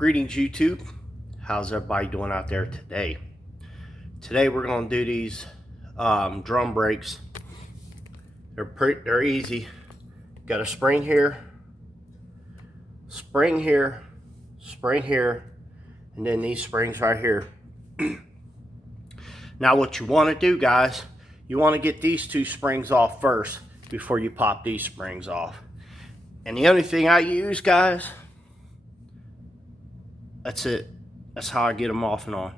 Greetings YouTube. How's everybody doing out there today? Today we're going to do these drum brakes. They're easy. Got a spring here, spring here, spring here, and then these springs right here. Now what you want to do, guys, you want to get these two springs off first before you pop these springs off. And the only thing I use, guys, that's it. That's how I get them off and on.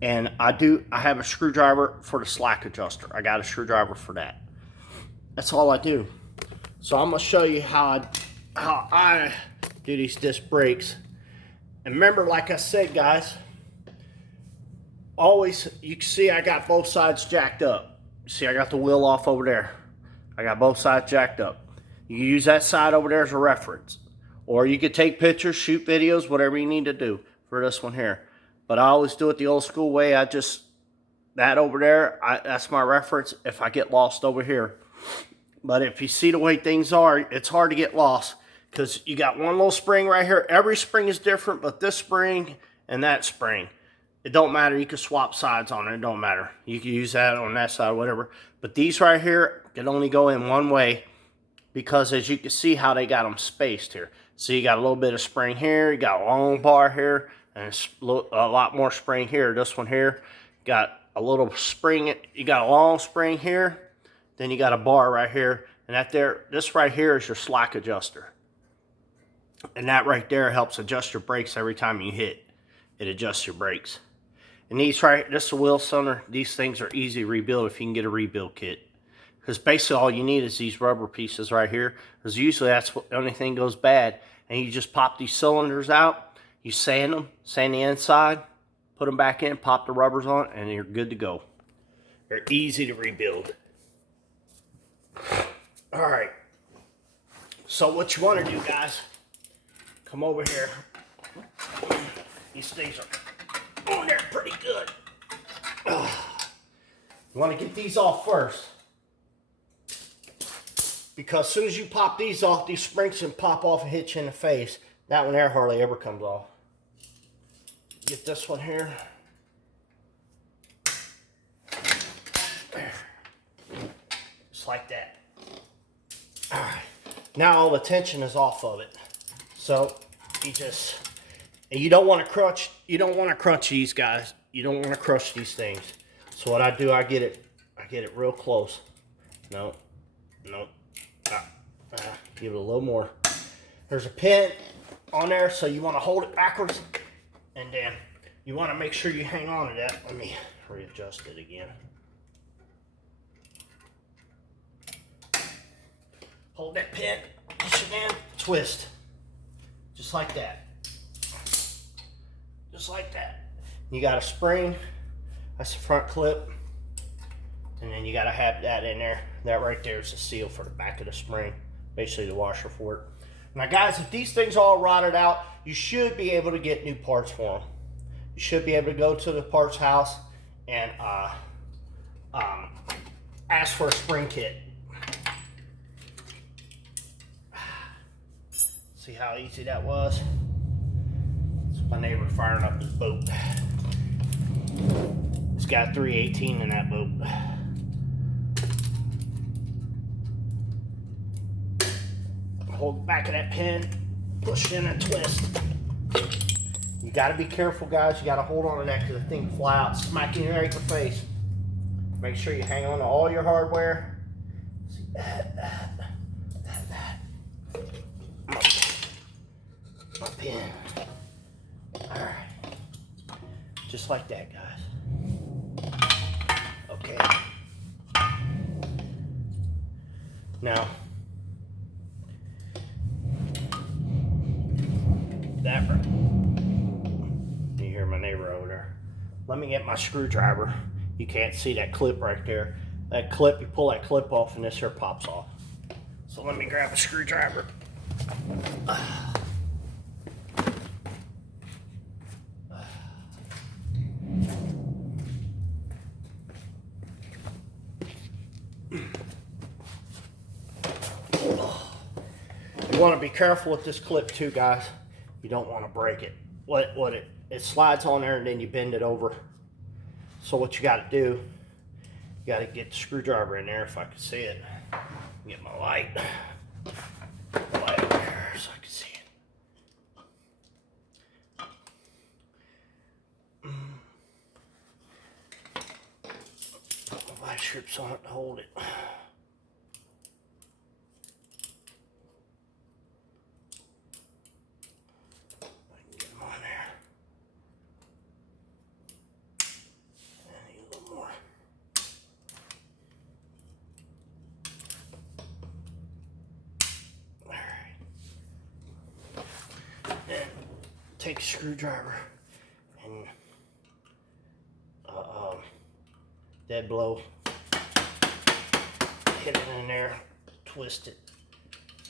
And I have a screwdriver for the slack adjuster. I got a screwdriver for that. That's all I do. So I'm gonna show you how I do these disc brakes. And remember, like I said, guys, always, you can see I got both sides jacked up. See, I got the wheel off over there. I got both sides jacked up. You can use that side over there as a reference. Or you could take pictures, shoot videos, whatever you need to do for this one here. But I always do it the old school way. That over there, that's my reference if I get lost over here. But if you see the way things are, it's hard to get lost. Because you got one little spring right here. Every spring is different, but this spring and that spring. It don't matter. You can swap sides on it. It don't matter. You can use that on that side, whatever. But these right here can only go in one way. Because as you can see how they got them spaced here. So you got a little bit of spring here, you got a long bar here, and a lot more spring here. This one here, got a little spring, you got a long spring here, then you got a bar right here, and this right here is your slack adjuster. And that right there helps adjust your brakes every time you hit. It adjusts your brakes. And this is a wheel cylinder. These things are easy to rebuild if you can get a rebuild kit. Because basically all you need is these rubber pieces right here. Because usually that's what the only thing goes bad. And you just pop these cylinders out. You sand them, sand the inside, put them back in, pop the rubbers on, and you're good to go. They're easy to rebuild. Alright. So what you want to do, guys, come over here. These things are on there pretty good. You want to get these off first. Because as soon as you pop these off, these springs can pop off and hit you in the face. That one there hardly ever comes off. Get this one here. There. Just like that. All right. Now all the tension is off of it. So you don't want to crunch. You don't want to crunch these, guys. You don't want to crush these things. So what I do, I get it real close. No. Give it a little more. There's a pin on there, so you want to hold it backwards, and then you want to make sure you hang on to that. Let me readjust it again. Hold that pin, push it in, twist. Just like that. Just like that. You got a spring, that's the front clip, and then you got to have that in there. That right there is the seal for the back of the spring. Basically the washer for it. Now guys, if these things all rotted out, you should be able to get new parts for them. You should be able to go to the parts house and ask for a spring kit. See how easy that was? It's my neighbor firing up his boat. It's got 318 in that boat. Hold the back of that pin, push in and twist. You got to be careful, guys. You got to hold on to that because the thing can fly out, smack you right in the face. Make sure you hang on to all your hardware. See that. My pin. All right, just like that, guys. Okay. Now. You hear my neighbor over there. Let me get my screwdriver. You can't see that clip right there. That clip, you pull that clip off and this here pops off. So let me grab a screwdriver. You want to be careful with this clip too, guys. You don't want to break it. It slides on there and then you bend it over. So what you got to do, you got to get the screwdriver in there if I can see it. Get my light. The light over here so I can see it. Put my vice grips on it to hold it. Take a screwdriver and dead blow, hit it in there, twist it,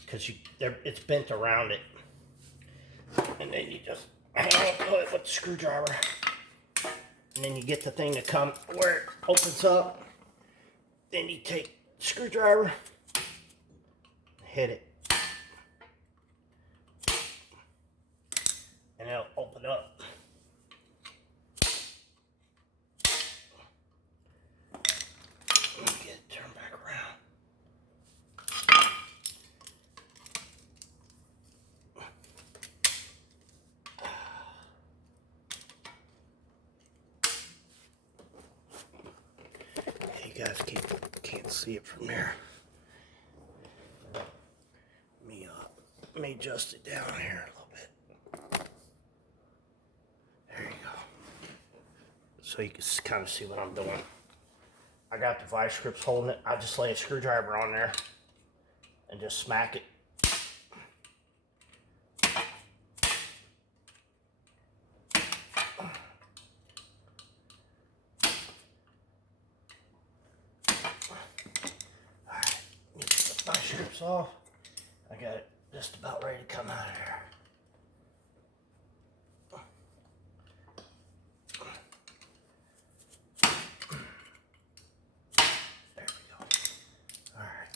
because it's bent around it, and then you just hang on to it with the screwdriver, and then you get the thing to come where it opens up. Then you take the screwdriver, hit it, and it'll open up. Let me get it turned back around. You guys can't see it from there. Let me adjust it down here a little bit. There you go. So you can kind of see what I'm doing. I got the vice grips holding it. I just lay a screwdriver on there and just smack it. Alright, get the vice grips off. I got it just about ready to come out of there. There we go. All right.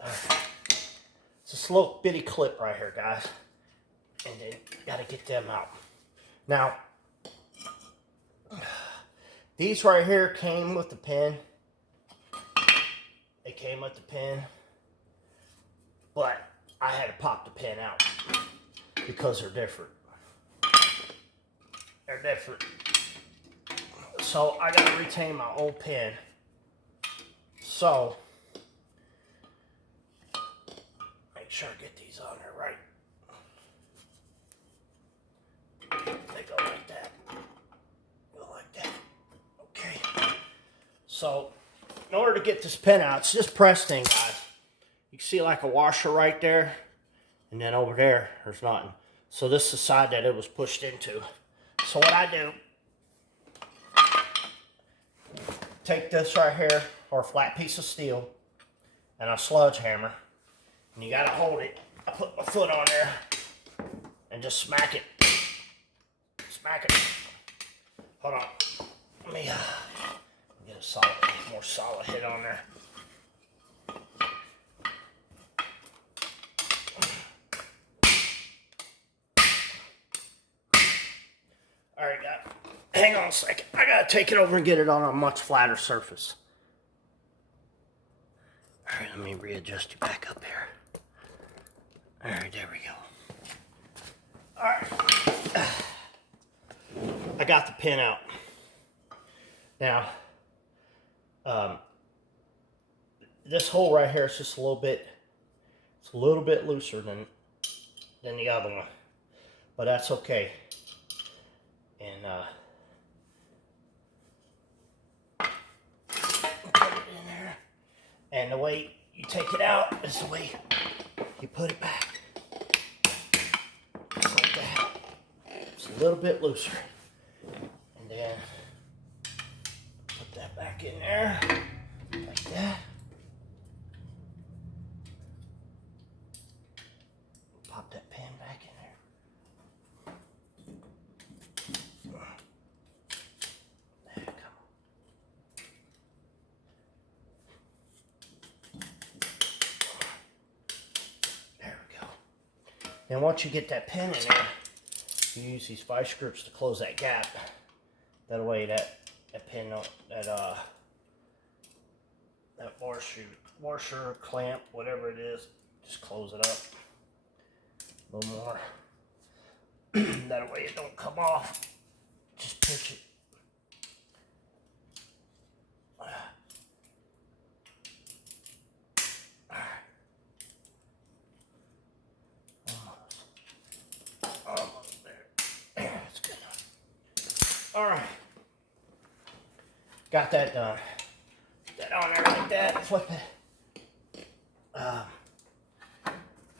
All right. It's this little bitty clip right here, guys. And then gotta get them out. Now, these right here came with the pin. They came with the pin, but I had to pop the pin out because they're different. They're different. So I gotta retain my old pin. So make sure I get these on there right. They go like that. Go like that. Okay. So, in order to get this pin out, it's just press thing, guys. You can see like a washer right there, and then over there, there's nothing. So this is the side that it was pushed into. So what I do, take this right here, or a flat piece of steel, and a sludge hammer, and you gotta hold it. I put my foot on there, and just smack it. Smack it. Hold on. Let me get a more solid hit on there. All right, hang on a second. I gotta take it over and get it on a much flatter surface. All right, let me readjust you back up here. All right, there we go. All right. I got the pin out. Now, this hole right here is just a little bit looser than the other one, but that's okay. And put it in there. And the way you take it out is the way you put it back. Just like that. It's a little bit looser. And then put that back in there, like that. Pop that pin back in there. Then once you get that pin in there, you use these vice grips to close that gap. That way that pin, that washer, clamp, whatever it is, just close it up a little more. That way it don't come off. Just push it. Almost there. That's good. All right. Got that done. Put that on there like that. Flip it. All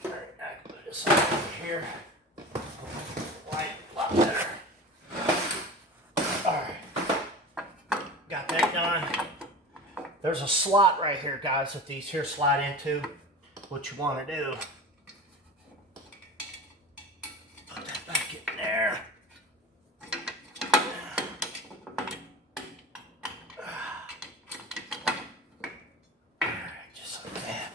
right, I can put this over here. Light a lot better. All right. Got that done. There's a slot right here, guys, that these here slide into. What you want to do, put that back in there. Just like that.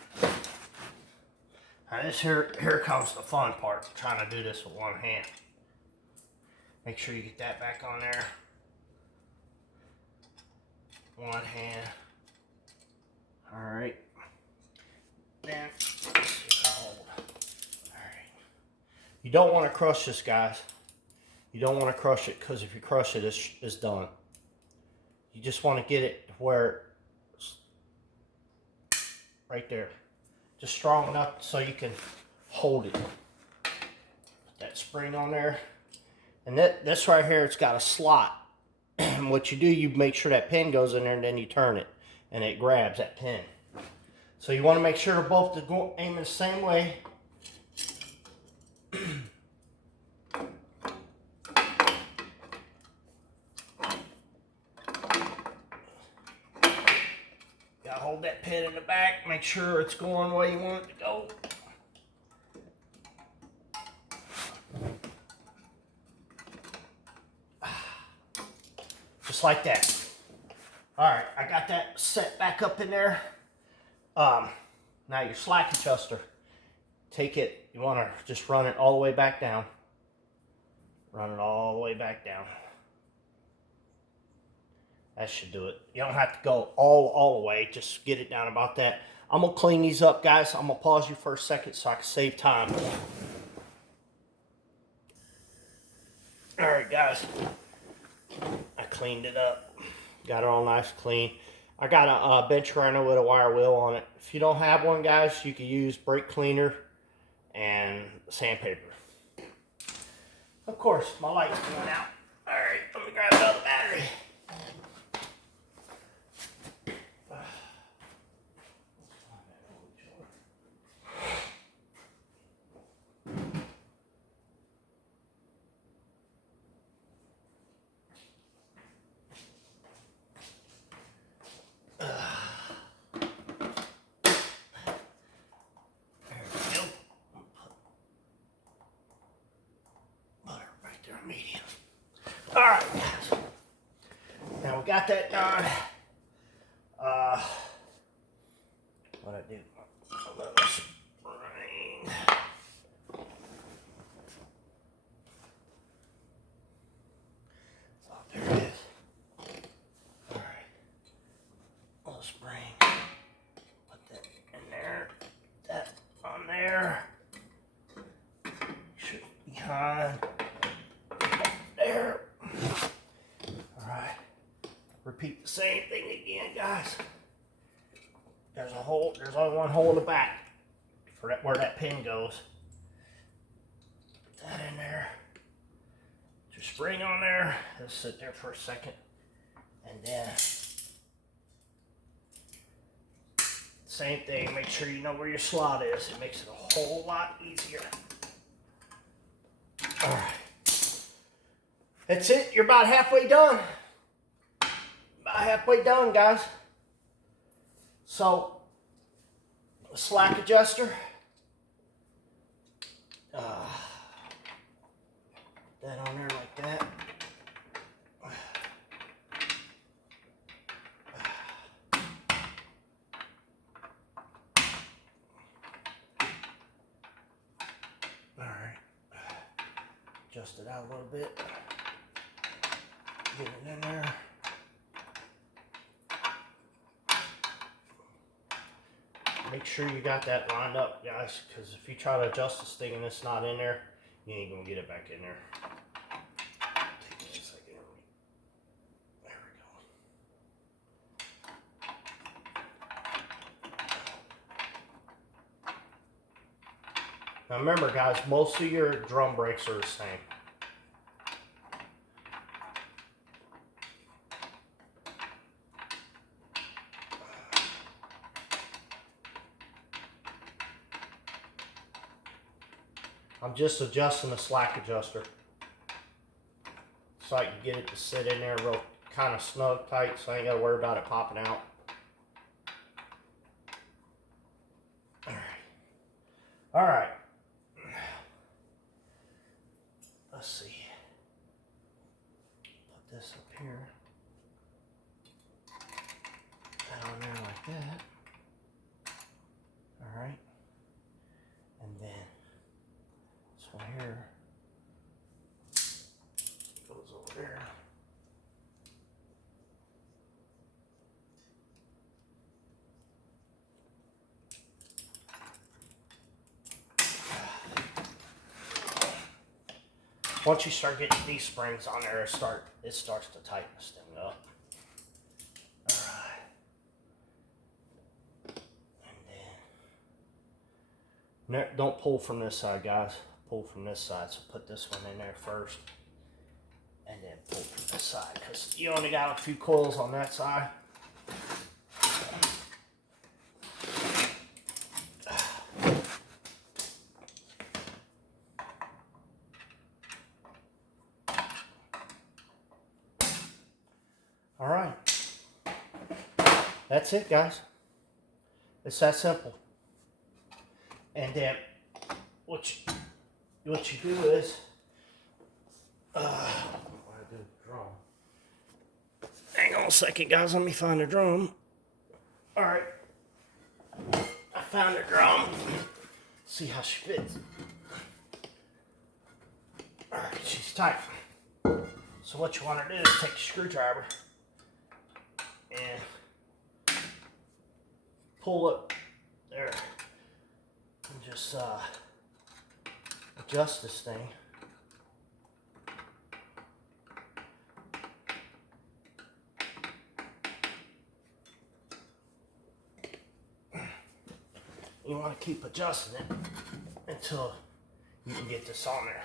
Now this here comes the fun part, trying to do this with one hand. Make sure you get that back on there. One hand. All right. Then, let's see if I hold. All right. You don't want to crush this, guys. You don't want to crush it, because if you crush it, it's done. You just want to get it where it's right there. Just strong enough so you can hold it. Put that spring on there. And this right here, it's got a slot. And what you do, you make sure that pin goes in there, and then you turn it, and it grabs that pin. So you want to make sure they're both aiming the same way. Gotta hold that pin in the back, make sure it's going where you want it to go. Just like that. All right, I got that set back up in there. Now your slack adjuster, take it, you want to just run it all the way back down. Run it all the way back down. That should do it. You don't have to go all the way, just get it down about that. I'm going to clean these up, guys. I'm going to pause you for a second so I can save time. All right, guys. I cleaned it up. Got it all nice clean. I got a bench grinder with a wire wheel on it. If you don't have one, guys, you can use brake cleaner and sandpaper. Of course, my light's going out. All right, let me grab another battery. Medium. All right, guys. Now we got that done. What I do? A little spring. Oh, there it is. All right. A little spring. Put that in there. That on there. Should be behind. There. All right. Repeat the same thing again, guys. There's a hole. There's only one hole in the back for that, where that pin goes. Put that in there. Put your spring on there. It'll sit there for a second, and then same thing. Make sure you know where your slot is. It makes it a whole lot easier. All right. That's it. You're about halfway done. About halfway done, guys. So, a slack adjuster. That on there like that. All right. adjust it out a little bit. Get it in there. Make sure you got that lined up, guys, because if you try to adjust this thing and it's not in there, you ain't gonna get it back in there. Take me a second. There we go. Now remember, guys, most of your drum brakes are the same. I'm just adjusting the slack adjuster so I can get it to sit in there real kind of snug tight, so I ain't got to worry about it popping out. All right. Let's see. Put this up here. Down there like that. All right. And then this one here goes over there. Once you start getting these springs on there, it starts to tighten this thing up. All right. And then don't pull from this side, guys. Pull from this side. So put this one in there first, and then pull from this side, because you only got a few coils on that side. All right, that's it, guys. It's that simple. And then what you do is, what do I do? Drum. Hang on a second, guys. Let me find the drum. All right, I found the drum. See how she fits. All right, she's tight. So what you want to do is take a screwdriver and pull it there, and just adjust this thing. You want to keep adjusting it until you can get this on there.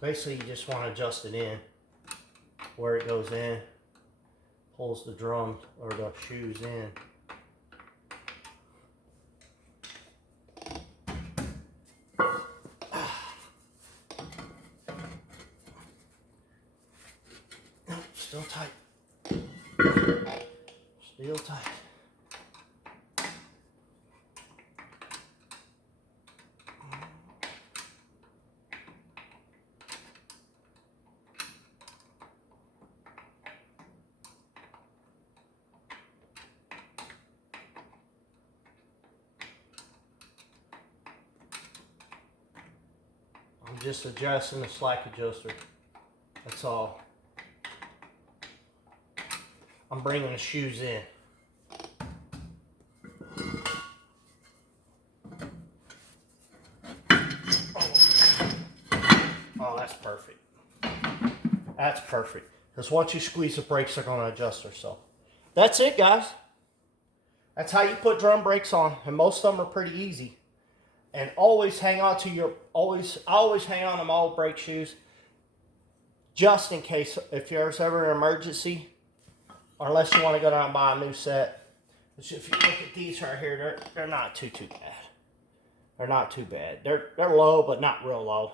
Basically, you just want to adjust it in where it goes in, pulls the drum or the shoes in. Nope, still tight. Still tight. I'm just adjusting the slack adjuster. That's all. I'm bringing the shoes in. Oh, that's perfect. That's perfect. Because once you squeeze the brakes, they're going to adjust themselves. That's it, guys. That's how you put drum brakes on. And most of them are pretty easy. And always hang on to your, I always hang on to my old brake shoes, just in case if there's ever an emergency, or unless you want to go down and buy a new set. Which if you look at these right here, they're not too bad. They're not too bad. They're low, but not real low.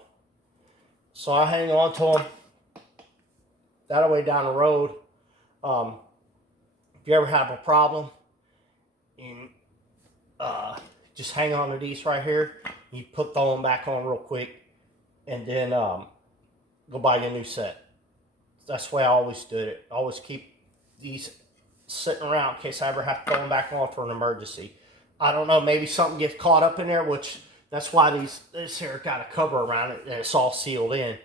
So I hang on to them. That way down the road, if you ever have a problem, and just hang on to these right here. You put them back on real quick, and then go buy you a new set. That's the way I always did it. I always keep these sitting around in case I ever have to throw them back on for an emergency. I don't know, maybe something gets caught up in there, which that's why this here got a cover around it and it's all sealed in.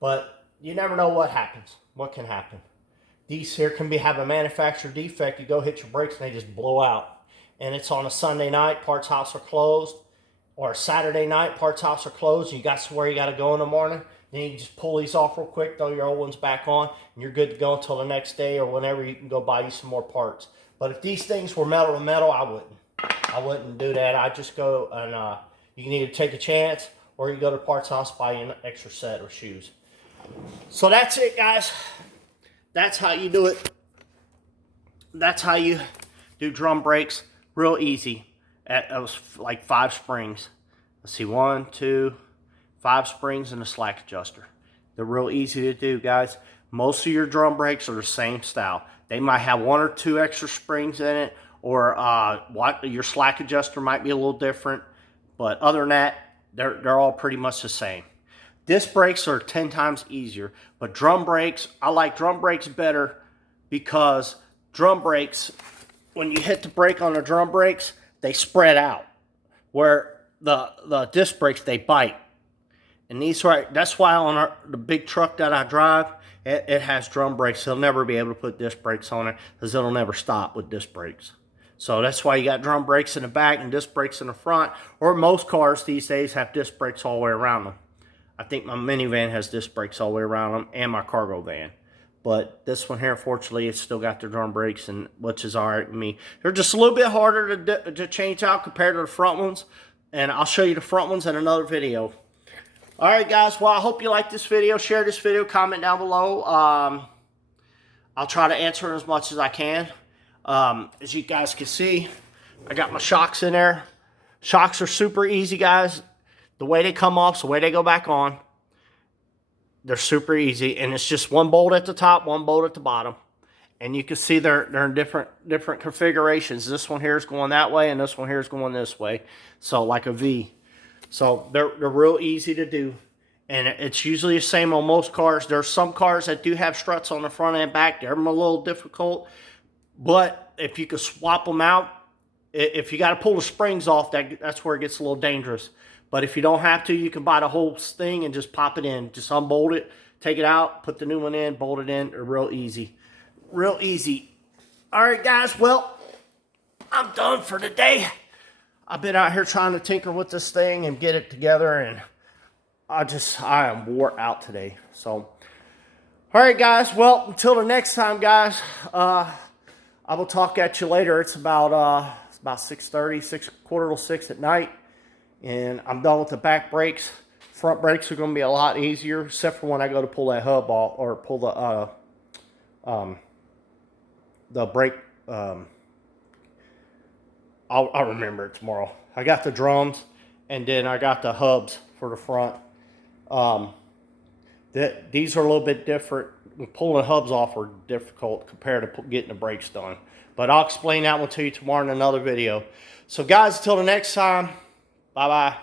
But you never know what happens, what can happen. These here can have a manufacturer defect. You go hit your brakes and they just blow out. And it's on a Sunday night, parts house are closed, or a Saturday night, parts house are closed. You got somewhere you got to go in the morning. Then you just pull these off real quick, throw your old ones back on, and you're good to go until the next day or whenever you can go buy you some more parts. But if these things were metal to metal, I wouldn't do that. I'd just go and you can either take a chance or you go to the parts house, buy you an extra set of shoes. So that's it, guys. That's how you do it. That's how you do drum brakes. Real easy. It was like 5 springs. Let's see, 1, 2, 5 springs and a slack adjuster. They're real easy to do, guys. Most of your drum brakes are the same style. They might have 1 or 2 extra springs in it, or your slack adjuster might be a little different. But other than that, they're all pretty much the same. Disc brakes are 10 times easier, but drum brakes, I like drum brakes better because drum brakes, when you hit the brake on the drum brakes, they spread out. Where the disc brakes, they bite. And that's why on the big truck that I drive, it has drum brakes. They'll never be able to put disc brakes on it because it'll never stop with disc brakes. So that's why you got drum brakes in the back and disc brakes in the front. Or most cars these days have disc brakes all the way around them. I think my minivan has disc brakes all the way around them, and my cargo van. But this one here, unfortunately, it's still got the drum brakes, and which is all right with me. They're just a little bit harder to change out compared to the front ones. And I'll show you the front ones in another video. All right, guys. Well, I hope you like this video. Share this video. Comment down below. I'll try to answer as much as I can. As you guys can see, I got my shocks in there. Shocks are super easy, guys. The way they come off, the way they go back on, they're super easy. And it's just 1 bolt at the top, 1 bolt at the bottom. And you can see they're in different configurations. This one here is going that way, and this one here is going this way. So like a V. So they're real easy to do. And it's usually the same on most cars. There's some cars that do have struts on the front and back. They're a little difficult. But if you could swap them out, if you got to pull the springs off, that's where it gets a little dangerous. But if you don't have to, you can buy the whole thing and just pop it in. Just unbolt it, take it out, put the new one in, bolt it in. They're real easy. Real easy. All right, guys. Well, I'm done for today. I've been out here trying to tinker with this thing and get it together, and I am wore out today. So, all right, guys. Well, until the next time, guys, I will talk at you later. It's about 6:30, quarter till 6 at night. And I'm done with the back brakes. Front brakes are going to be a lot easier, except for when I go to pull that hub off, or pull the brake. I'll remember it tomorrow. I got the drums, and then I got the hubs for the front. These are a little bit different. Pulling the hubs off are difficult compared to getting the brakes done. But I'll explain that one to you tomorrow in another video. So guys, until the next time, bye-bye.